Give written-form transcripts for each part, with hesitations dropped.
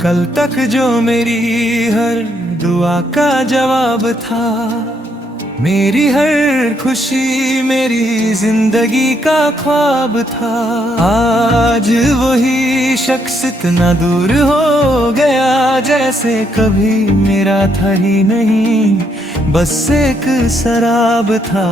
कल तक जो मेरी हर दुआ का जवाब था, मेरी हर खुशी मेरी जिंदगी का ख्वाब था। आज वही शख्स इतना दूर हो गया, जैसे कभी मेरा था ही नहीं, बस एक शराब था।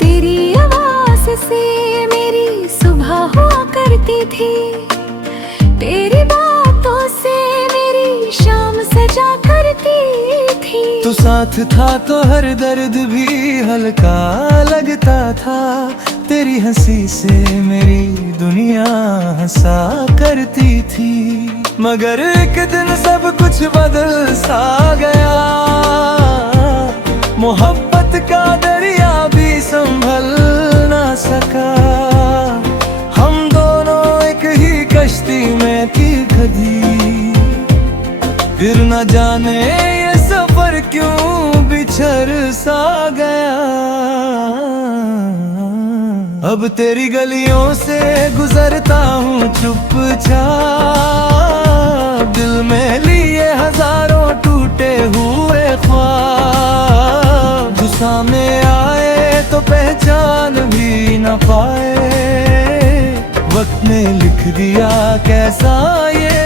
तेरी आवाज़ से मेरी सुबह हुआ करती थी, तेरी बातों से मेरी शाम सजा करती थी। तू साथ था तो हर दर्द भी हल्का लगता था, तेरी हंसी से मेरी दुनिया हंसा करती थी। मगर एक दिन सब कुछ बदल सा गया, मोहब्बत का दरिया भी संभल ना सका। हम दोनों एक ही कश्ती में थी कभी, फिर न जाने ये सफर क्यों बिछड़ सा गया। अब तेरी गलियों से गुजरता हूँ चुपचाप, दिल में लिए हजारों टूटे हुए ख्वाब। जो सामने आए तो पहचान भी न पाए, वक्त ने लिख दिया कैसा ये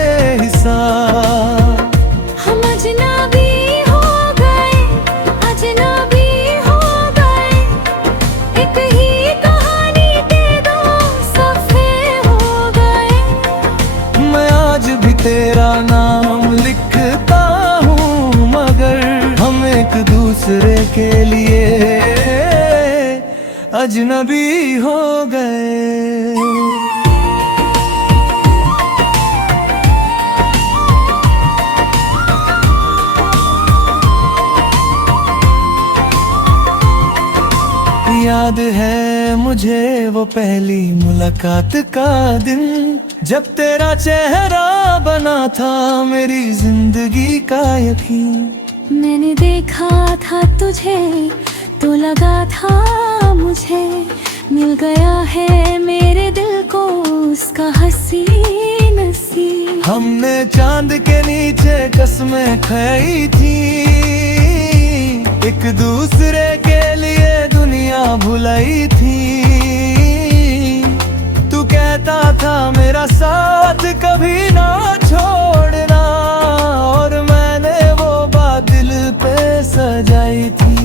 हिसाब। हम अजनबी हो गए, अजनबी हो गए, एक ही कहानी के दो सफ़े हो गए। मैं आज भी तेरा नाम लिखता हूँ, मगर हम एक दूसरे के लिए अजनबी हो गए। याद है मुझे वो पहली मुलाकात का दिन, जब तेरा चेहरा बना था मेरी जिंदगी का यकीन। मैंने देखा था तुझे तो लगा था मुझे मिल गया है मेरे दिल को उसका हसीन नसीब। हमने चांद के नीचे कसमें खाई थी, एक दूसरे के लिए दुनिया भुलाई थी। तू कहता था मेरा साथ कभी ना छोड़ना, और मैंने वो बात दिल पे सजाई थी।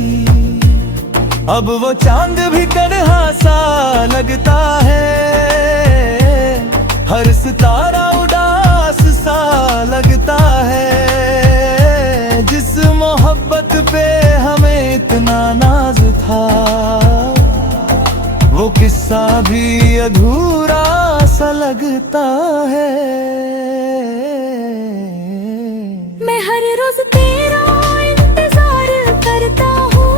अब वो चांद भी कन्हा सा लगता है, हर सितारा उदास सा लगता है। जिस मोहब्बत पे हमें इतना नाज था, वो किस्सा भी अधूरा सा लगता है। मैं हर रोज तेरा इंतजार करता हूँ,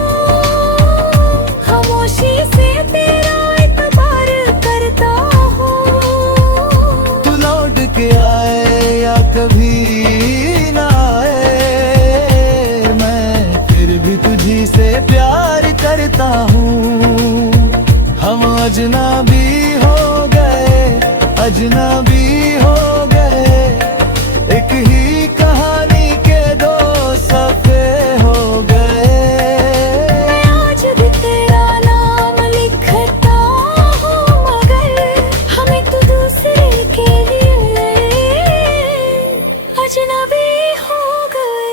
खामोशी से तेरा इतबार करता हूँ। तू लौट के आए या कभी ना आए, मैं फिर भी तुझी से प्यार करता हूँ। हम अजनबी हो गए, अजनबी हो गए, एक ही कहानी के दो सफ़े हो गए। मैं आज भी तेरा नाम लिखता हूँ, मगर हम एक दूसरे के लिए अजनबी हो गए।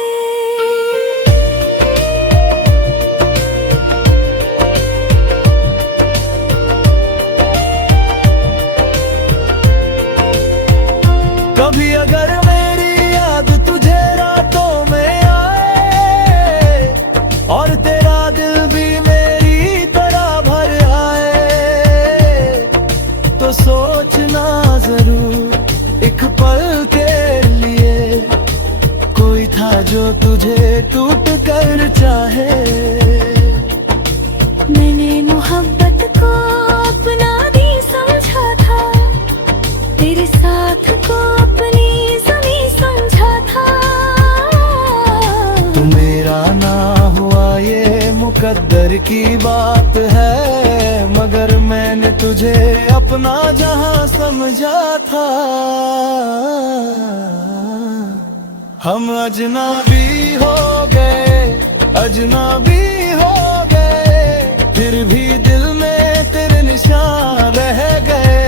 कभी अगर मेरी याद तुझे रातों में आए, और तेरा दिल भी मेरी तरह भर आए, तो सोचना जरूर एक पल के लिए, कोई था जो तुझे टूट कर चाहे। मैंने मोहब्बत को अपना भी समझा था, तेरे साथ को अपनी ज़मीं समझा था। तू मेरा ना हुआ ये मुकद्दर फिक्र की बात है, मगर मैंने तुझे अपना जहां समझा था। हम अजनबी हो गए, अजनबी हो गए, फिर भी दिल में तेरे निशान रह गए।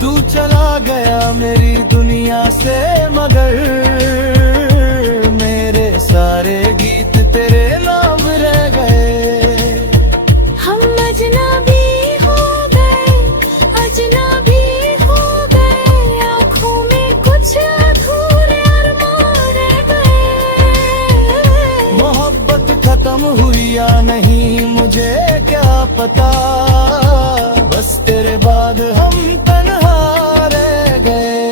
तू चला गया मेरी दुनिया से, मगर मेरे सारे गीत तेरे नाम रह गए। हम अजनबी हो गए, अजनबी हो गए, आँखों में कुछ अधूरे अरमान रह गए। मोहब्बत खत्म हुई या नहीं मुझे क्या पता, बस तेरे बाद हम तन्हा रह गए।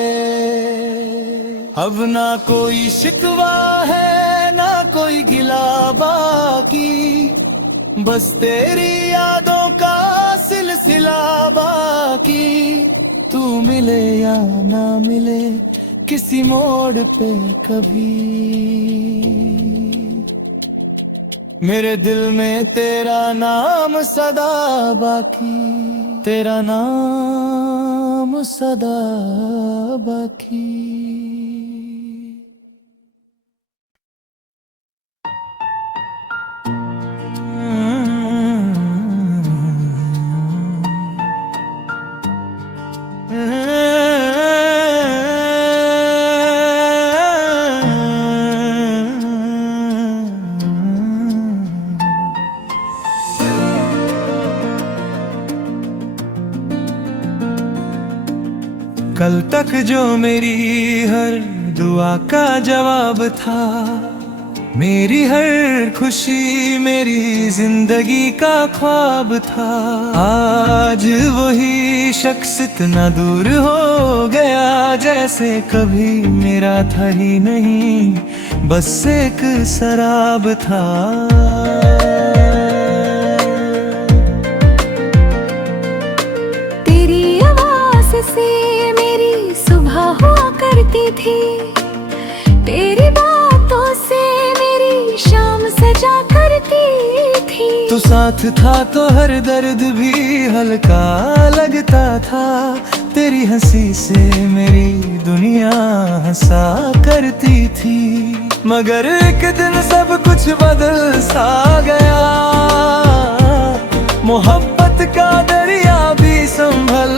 अब ना कोई शिकवा है ना कोई गिला बाकी, बस तेरी यादों का सिलसिला बाकी। तू मिले या ना मिले किसी मोड़ पे कभी, मेरे दिल में तेरा नाम सदा बाकी, तेरा नाम सदा बाकी। कल तक जो मेरी हर दुआ का जवाब था, मेरी हर खुशी मेरी जिंदगी का ख्वाब था, आज वही शख्स इतना दूर हो गया जैसे कभी मेरा था ही नहीं, बस एक शराब था। तेरी आवाज़ से मेरी सुबह हुआ करती थी, तेरी बातों से मेरी शाम सजा करती थी। तू साथ था तो हर दर्द भी हल्का लगता था, तेरी हंसी से मेरी दुनिया हंसा करती थी। मगर एक दिन सब कुछ बदल सा गया, मोहब्बत का दरिया भी संभल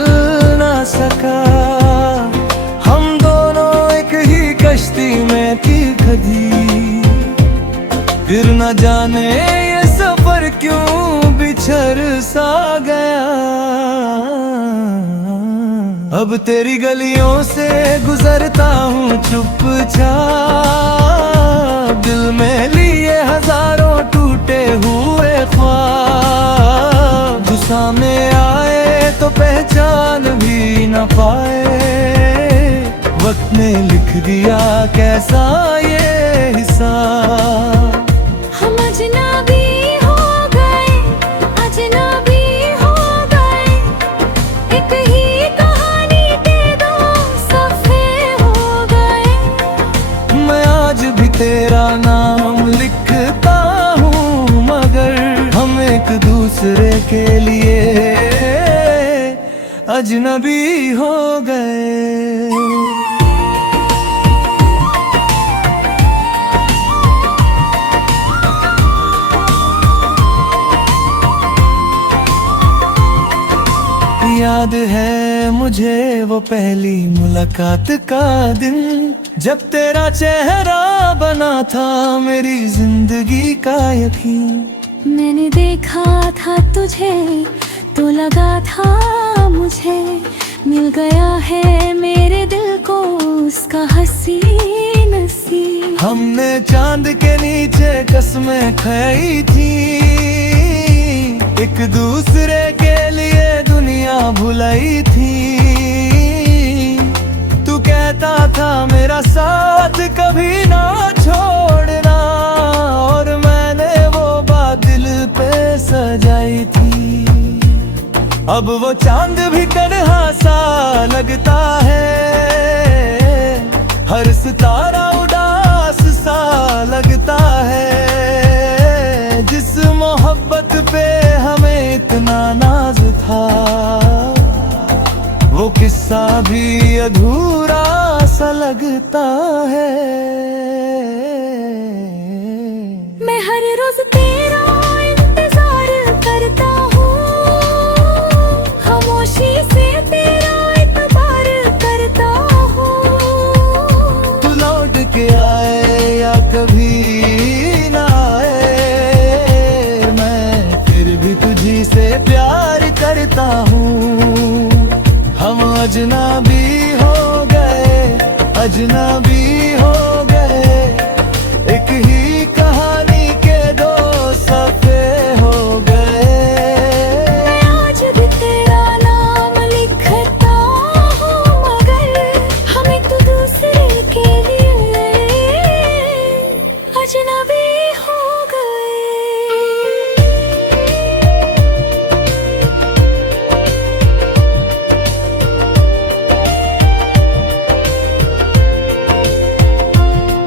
ना सका। हम दोनों एक ही कश्ती में थी कभी, फिर न जाने ये सफर क्यों बिछड़ सा गया। अब तेरी गलियों से गुजरता हूँ चुपचाप, दिल में लिए हजारों टूटे हुए ख्वाब। जो सामने आए तो पहचान भी न पाए, वक्त ने लिख दिया कैसा ये हिसाब। हम अजनबी हो गए, अजनबी हो गए, एक ही कहानी के दो सफ़े हो गए। मैं आज भी तेरा नाम लिखता हूँ, मगर हम एक दूसरे के लिए अजनबी हो गए। याद है मुझे वो पहली मुलाकात का दिन, जब तेरा चेहरा बना था मेरी जिंदगी का यकीन। मैंने देखा था तुझे तो लगा था मुझे, मिल गया है मेरे दिल को उसका हंसी नसीब। हमने चांद के नीचे कसमें खाई थी, एक दूसरे के लिए दुनिया भुलाई थी। तू कहता था मेरा साथ कभी ना छोड़ना, और मैंने वो बात दिल पे सजाई थी। अब वो चांद भी तन्हा सा लगता है, हर सितारा उदास सा लगता है। जिस भी अधूरा सा लगता है। मैं हर रोज तेरा इंतजार करता हूँ, खामोशी से तेरा इतबार करता हूँ। तू लौट के आए या कभी ना आए, मैं फिर भी तुझी से प्यार करता हूँ। हम अजनबी हो गए, अजनबी हो गए, एक ही कहानी के दो सफ़े हो गए। मैं आज भी तेरा नाम लिखता हूँ, मगर हम एक दूसरे के लिए अजनबी हो गए।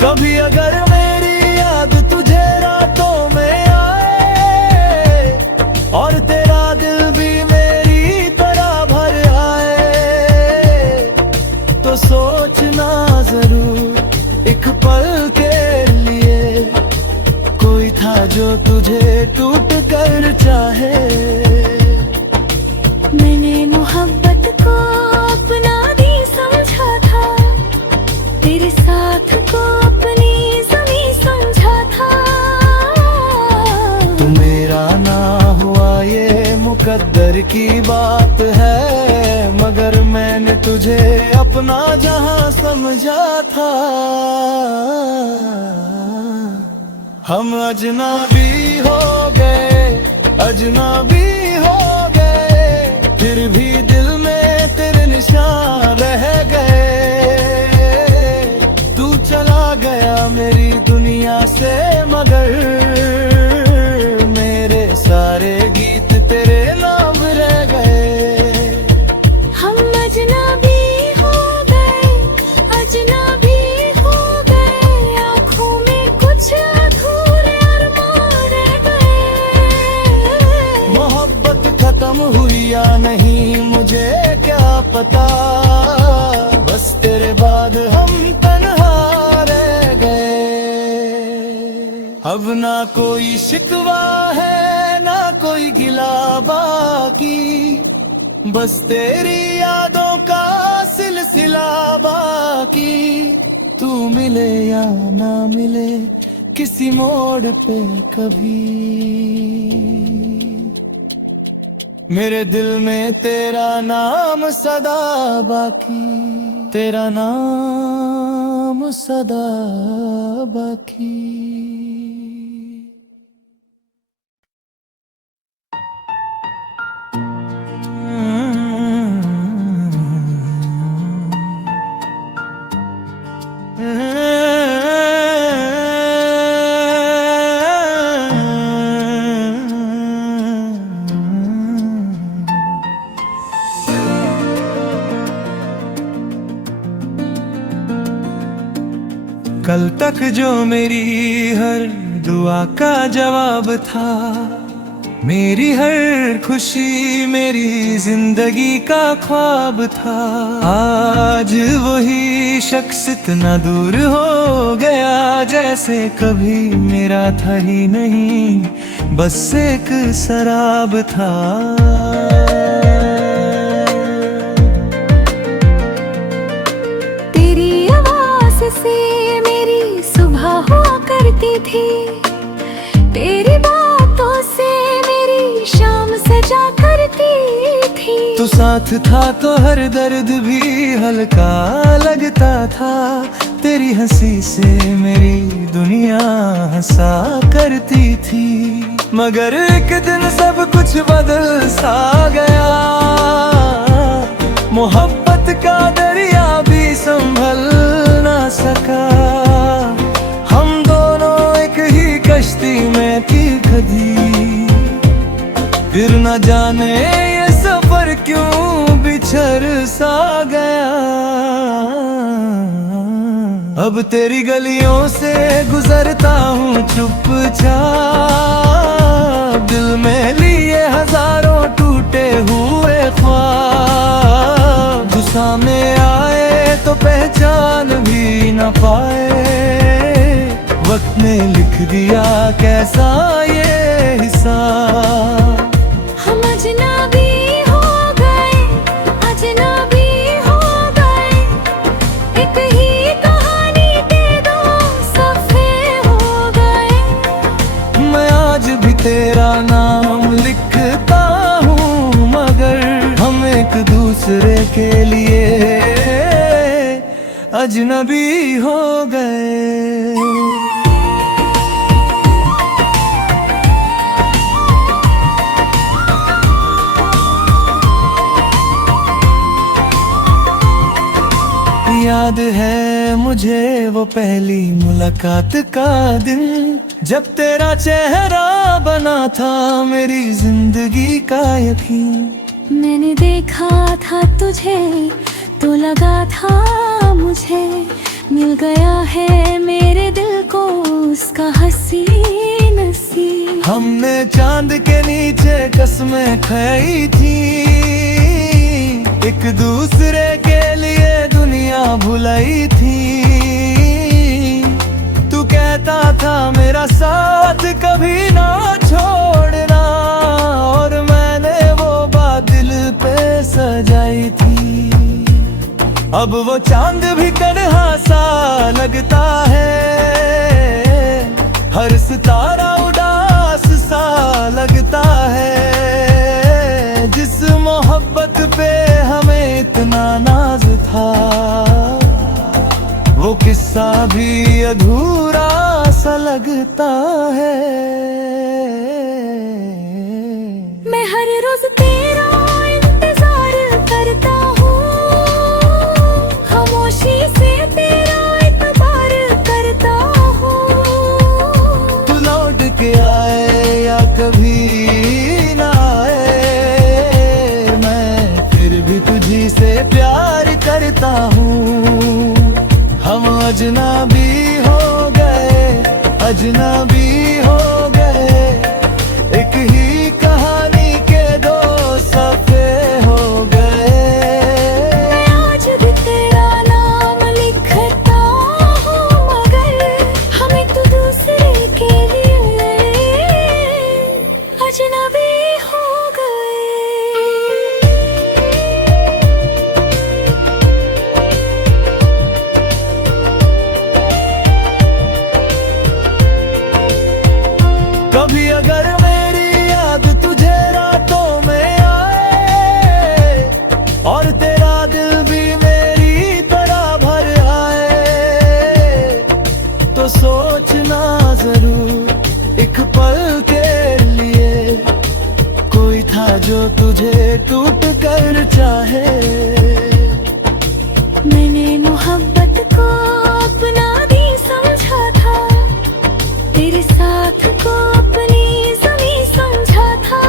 कभी अगर मेरी याद तुझे रातों में आए, और तेरा दिल भी मेरी तरह भर आए, तो सोचना जरूर एक पल के लिए, कोई था जो तुझे टूट कर चाहे। मैंने मोहब्बत को अपना दी समझा था, तेरे साथ को अपनी ज़मीं समझा था। तू मेरा ना हुआ ये मुकद्दर की बात है, मगर मैंने तुझे अपना जहां समझा था। हम अजनबी हो गए, अजनबी हो गए, फिर भी दिल में तेरे निशान रह गए। तू चला गया मेरी दुनिया से, मगर मेरे सारे गीत तेरे नाम रह गए। हम अजनबी हो गए, अजनबी हो गए, आँखों में कुछ अधूरे अरमान रह गए। मोहब्बत खत्म हुई या नहीं मुझे क्या पता, बस तेरे बाद हम तन्हा रह गए। अब ना कोई शिकवा है ना कोई गिला बाकी, बस तेरी यादों का सिलसिला बाकी। तू मिले या ना मिले किसी मोड़ पे कभी, मेरे दिल में तेरा नाम सदा बाकी, तेरा नाम सदा बाकी। कल तक जो मेरी हर दुआ का जवाब था, मेरी हर खुशी मेरी जिंदगी का ख्वाब था, आज वही शख्स इतना दूर हो गया जैसे कभी मेरा था ही नहीं, बस एक शराब था। तेरी आवाज़ से मेरी सुबह हुआ करती थी, तेरी बातों से मेरी शाम सजा करती थी। तू साथ था तो हर दर्द भी हल्का लगता था, तेरी हंसी से मेरी दुनिया हंसा करती थी। मगर एक दिन सब कुछ बदल सा गया, मोहब्बत का दरिया भी संभल ना सका। हम दोनों एक ही कश्ती में थी कभी, फिर न जाने ये सफर क्यों बिछड़ सा गया। अब तेरी गलियों से गुजरता हूँ चुपचाप, दिल में लिए हजारों टूटे हुए ख्वाब। जो सामने आए तो पहचान भी न पाए। वक्त ने लिख दिया कैसा ये हिसाब। हम अजनबी हो गए, अजनबी हो गए, एक ही कहानी के दो सफ़े हो गए। मैं आज भी तेरा नाम लिखता हूँ, मगर हम एक दूसरे के लिए अजनबी हो गए। याद है मुझे वो पहली मुलाकात का दिन, जब तेरा चेहरा बना था मेरी जिंदगी का यकीन। मैंने देखा था तुझे तो लगा था मुझे, मिल गया है मेरे दिल को उसका हंसी नसीब। हमने चांद के नीचे कसमें खाई थी, एक दूसरे के लिए दुनिया भुलाई थी। तू कहता था मेरा साथ कभी ना छोड़ना, और मैंने वो बात दिल पे सजाई थी। अब वो चांद भी कन्हा सा लगता है, हर सितारा उदास सा लगता है। जिस मोहब्बत पे हमें इतना नाज था, वो किस्सा भी अधूरा सा लगता है। मैं हर रोज तेरा इंतजार करता हूँ, खामोशी से तेरा इतबार करता हूँ। तू लौट के आए या कभी ना आए, मैं फिर भी तुझी से प्यार करता हूँ। हम अजनबी हो गए, अजनबी हो गए, एक ही कहानी के दो सफ़े हो गए। मैं आज भी तेरा नाम लिखता हूँ, मगर हम एक दूसरे के लिए अजनबी हो गए। कभी अगर मेरी याद तुझे रातों में आए, और तेरा दिल भी मेरी तरह भर आए, तो सोचना जरूर एक पल के लिए, कोई था जो तुझे टूट कर चाहे। मैंने मोहब्बत को अपना भी समझा था, तेरे साथ को अपनी ज़मीं समझा था।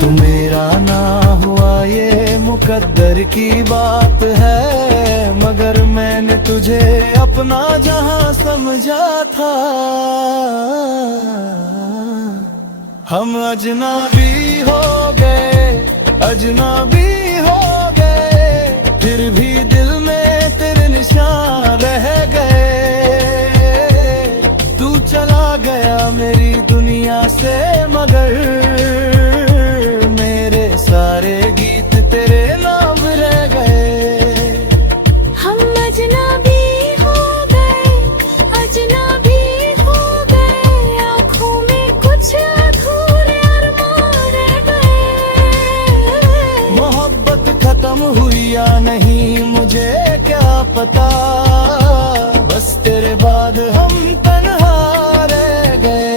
तू मेरा ना हुआ ये मुकद्दर की बात है, मगर मैंने तुझे अपना जहां समझा था। हम अजनबी हो गए, अजनबी हो गए, फिर भी दिल में तेरे निशान रह गए। तू चला गया मेरी दुनिया से, मगर मेरे सारे गीत तेरे नाम रह गए। हम अजनबी हो गए, अजनबी हो गए, आँखों में कुछ अधूरे अरमान रह गए। मोहब्बत खत्म हुई या नहीं मुझे क्या पता, बस तेरे बाद हम तन्हा रह गए।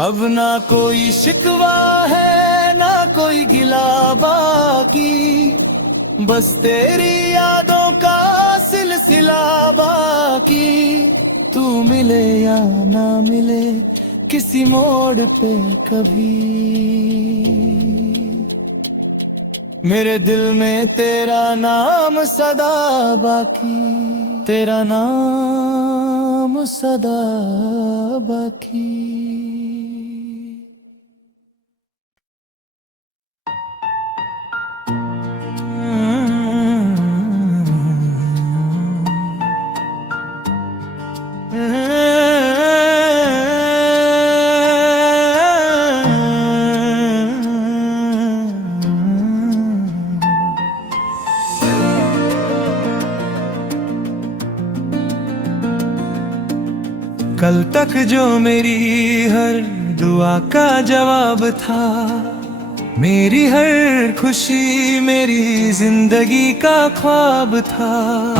अब ना कोई शिकवा है ना कोई गिला बाकी, बस तेरी यादों का सिलसिला बाकी। तू मिले या ना मिले किसी मोड़ पे कभी, मेरे दिल में तेरा नाम सदा बाकी, तेरा नाम सदा बाकी। कल तक जो मेरी हर दुआ का जवाब था, मेरी हर खुशी मेरी जिंदगी का ख्वाब था।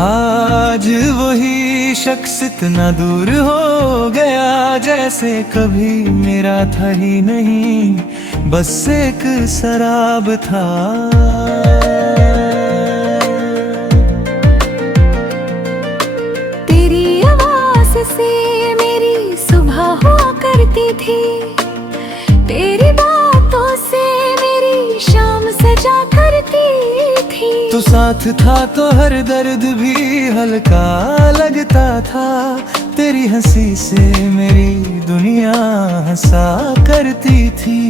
आज वही शख्स इतना दूर हो गया, जैसे कभी मेरा था ही नहीं, बस एक शराब था। तेरी आवाज़ से मेरी सुबह हुआ करती थी, तेरी बातों से मेरी शाम सजा करती थी। तो साथ था तो हर दर्द भी हल्का लगता था, तेरी हंसी से मेरी दुनिया हंसा करती थी।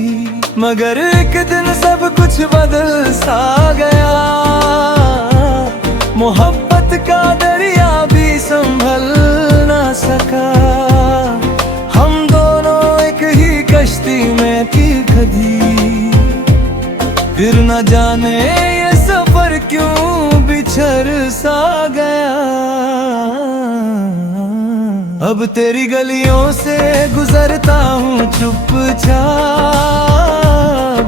मगर एक दिन सब कुछ बदल सा गया, मोहब्बत का दरिया भी संभल ना सका। हम दोनों एक ही कश्ती में थी कभी, फिर न जाने ये सफर क्यों बिछड़ सा गया। अब तेरी गलियों से गुजरता हूँ चुपचाप,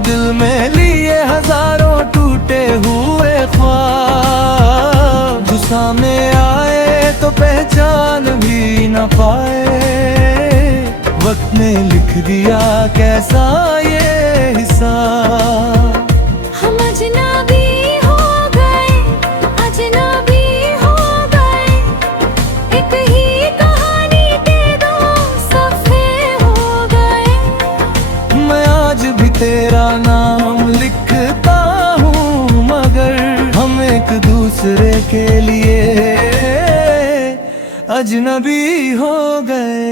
दिल में लिए हजारों टूटे हुए ख्वाब। जो सामने आए तो पहचान भी न पाए, वक्त ने लिख दिया कैसा ये हिसाब। हम अजनबी हो गए, अजनबी हो गए, एक ही कहानी के दो सफ़े हो गए। मैं आज भी तेरा नाम लिखता हूँ, मगर हम एक दूसरे के लिए अजनबी हो गए।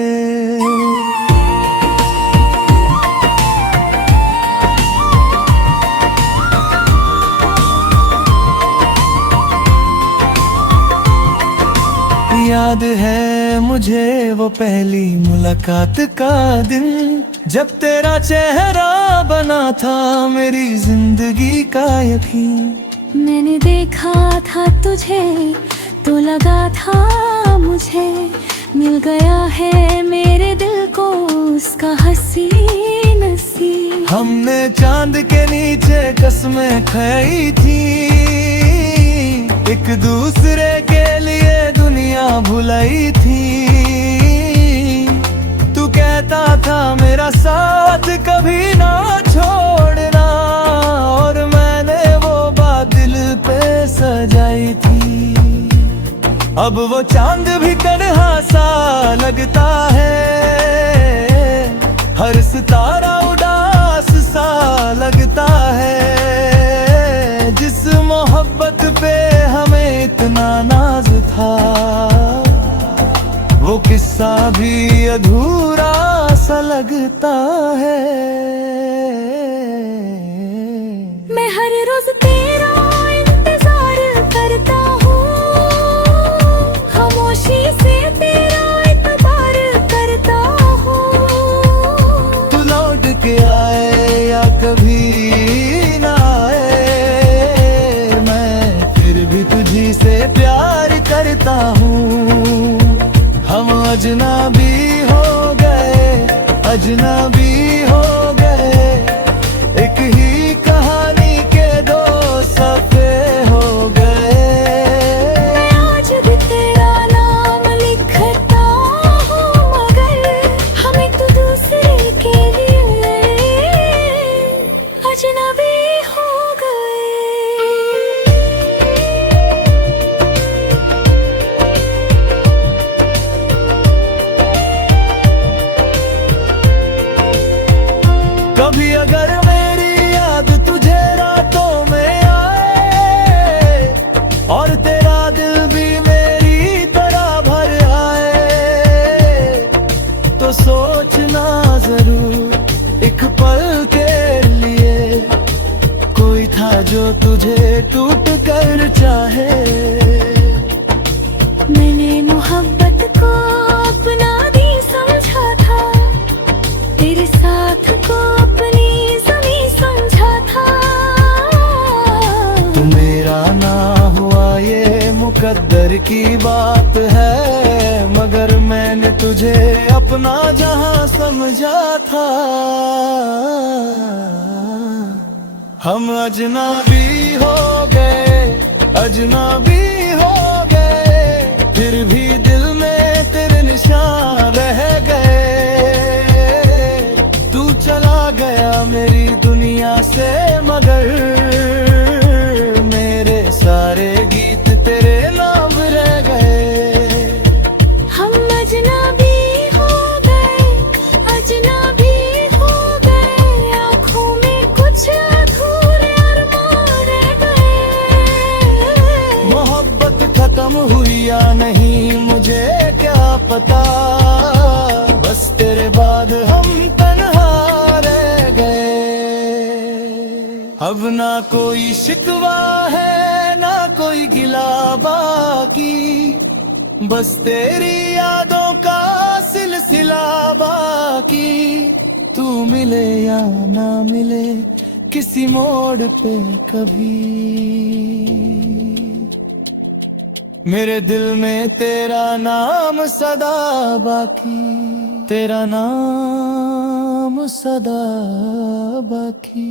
याद है मुझे वो पहली मुलाकात का दिन, जब तेरा चेहरा बना था मेरी जिंदगी का यकीन। मैंने देखा था तुझे तो लगा था मुझे, मिल गया है मेरे दिल को उसका हंसी नसीब। हमने चांद के नीचे कसमें खाई थी, एक दूसरे के लिए दुनिया भुलाई थी। तू कहता था मेरा साथ कभी ना छोड़ना, और मैंने वो बात दिल पे सजाई थी। अब वो चांद भी कन्हा सा लगता है, हर सितारा उदास सा लगता है। जिस मोहब्बत पे हमें इतना नाज था, वो किस्सा भी अधूरा सा लगता है। मैं हर रोज तेरा इंतजार करता हूँ, खामोशी से तेरा इतबार करता हूँ। तू लौट के आए या कभी ना आए, मैं फिर भी तुझी से प्यार करता हूँ। हम अजनबी हो गए, अजनबी हो गए, एक ही कहानी के दो सफ़े हो गए। मैं आज भी तेरा नाम लिखता हूँ, मगर हम एक दूसरे के लिए अजनबी हो गए। कभी अगर मेरी याद तुझे रातों में आए, और तेरा दिल भी मेरी तरह भर आए, तो सोचना जरूर एक पल के लिए, कोई था जो तुझे टूट कर चाहे। मैंने मोहब्बत को अपना दी समझा था, तेरे साथ को अपनी ज़मीं समझा था। तू मेरा ना हुआ ये मुकद्दर की बात है, मगर मैंने तुझे अपना जहां समझा था। हम अजनबी हो गए, अजनबी हो गए, फिर भी दिल में तेरे निशान रह गए। तू चला गया मेरी दुनिया से, मगर मेरे सारे गीत तेरे नाम रह गए। हम अजनबी हो गए, अजनबी हो गए, आँखों में कुछ अधूरे अरमान रह गए। मोहब्बत खत्म हुई या नहीं मुझे क्या पता, बस तेरे बाद हम तन्हा रह गए। अब ना कोई शिकवा है ना कोई गिला बाकी, बस तेरी यादों का सिलसिला बाकी। तू मिले या ना मिले किसी मोड़ पे कभी, मेरे दिल में तेरा नाम सदा बाकी, तेरा नाम सदा बाकी।